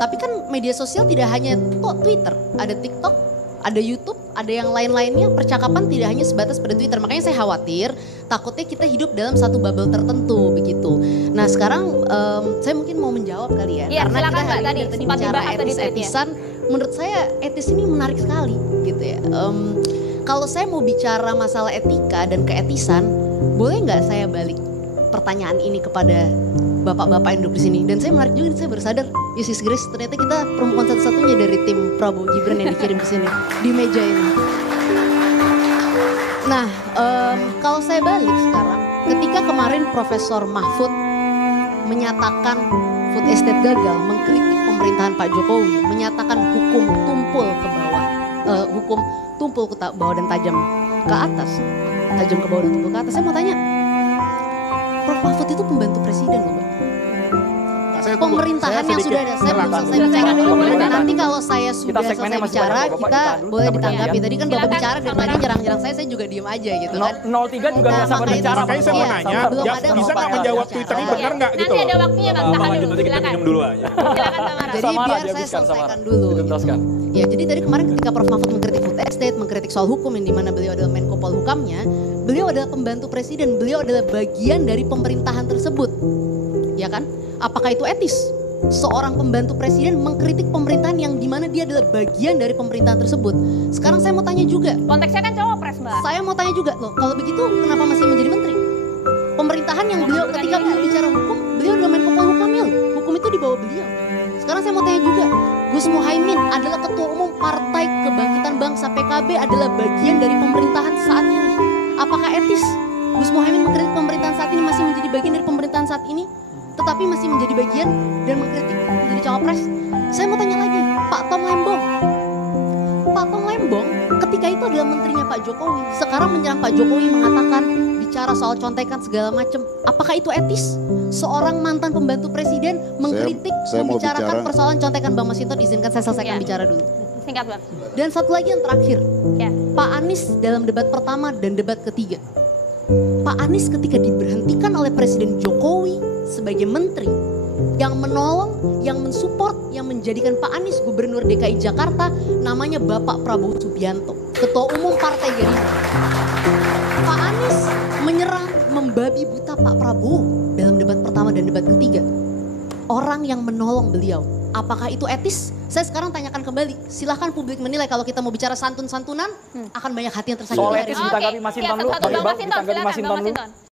Tapi kan media sosial tidak hanya Twitter, ada TikTok, ada YouTube, ada yang lain-lainnya. Percakapan tidak hanya sebatas pada Twitter. Makanya saya khawatir, takutnya kita hidup dalam satu bubble tertentu begitu. Nah sekarang saya mungkin mau menjawab kali ya. Karena kita hari ini tadi bicara etis-etisan. Menurut saya etis ini menarik sekali gitu ya. Kalau saya mau bicara masalah etika dan keetisan, boleh nggak saya balik pertanyaan ini kepada bapak-bapak yang duduk di sini? Dan saya menarik juga, saya baru sadar, Yusis Grace ternyata kita perempuan satu-satunya dari tim Prabowo Gibran yang dikirim ke sini di meja ini. Nah, kalau saya balik sekarang, ketika kemarin Profesor Mahfud menyatakan food estate gagal, mengkritik pemerintahan Pak Jokowi, menyatakan hukum tumpul ke bawah, hukum tumpul ke bawah dan tajam ke atas, tajam ke bawah dan tumpul ke atas. Saya mau tanya, Prof Mahfud itu pembantu presiden loh, Mbak. Pemerintahan yang sudah ada, saya belum selesai bicara dulu. Nanti kalau saya sudah selesai bicara, kita boleh ditanggapi. Tadi kan Bapak bicara dari tadi nyerang-nyerang saya juga diem aja gitu kan. 03 juga nggak sabar bicara. Makanya saya mau nanya, bisa nggak menjawab Twitter ini benar nggak gitu? Nanti ada waktunya Bang, tahan dulu, silakan. Minum dulu aja. Silakan Samara. Jadi biar saya selesaikan dulu. Ya jadi tadi kemarin ketika Prof Mahfud mengkritik food estate, mengkritik soal hukum yang dimana beliau adalah Menko Polhukamnya, beliau adalah pembantu presiden, beliau adalah bagian dari pemerintahan tersebut. Ya kan? Apakah itu etis? Seorang pembantu presiden mengkritik pemerintahan yang dimana dia adalah bagian dari pemerintahan tersebut. Sekarang saya mau tanya juga. Konteksnya kan cawapres, Mbak. Saya mau tanya juga loh, kalau begitu kenapa masih menjadi menteri? Pemerintahan yang beliau ketika beliau bicara hukum, beliau adalah Menko Polhukamnya loh. Hukum itu di bawah beliau. Sekarang saya mau tanya juga, Gus Muhaimin adalah ketua umum Partai Kebangkitan Bangsa PKB, adalah bagian dari pemerintahan saat ini. Apakah etis Gus Muhaimin mengkritik pemerintahan saat ini, masih menjadi bagian dari pemerintahan saat ini, tetapi masih menjadi bagian dan mengkritik menjadi cawapres? Saya mau tanya lagi, Pak Tom Lembong. Pak Tom Lembong ketika itu adalah menterinya Pak Jokowi, sekarang menyerang Pak Jokowi, mengatakan bicara soal contekan segala macam. Apakah itu etis? Seorang mantan pembantu presiden mengkritik, membicarakan persoalan contekan. Bang Masinton, izinkan saya selesaikan bicara dulu. Singkat Bang. Dan satu lagi yang terakhir, Pak Anies dalam debat pertama dan debat ketiga. Pak Anies ketika diberhentikan oleh Presiden Jokowi sebagai menteri, yang menolong, yang mensupport, yang menjadikan Pak Anies Gubernur DKI Jakarta namanya Bapak Prabowo Subianto, Ketua Umum Partai Gerindra. Pak Anies menyerang, membabi buta Pak Prabowo dalam debat pertama dan debat ketiga. Orang yang menolong beliau, apakah itu etis? Saya sekarang tanyakan kembali, silahkan publik menilai. Kalau kita mau bicara santun-santunan, akan banyak hati yang tersakiti. Soal etis ditanggapi Mas Hinton dulu. Bang Masinton, silakan Bang Masinton.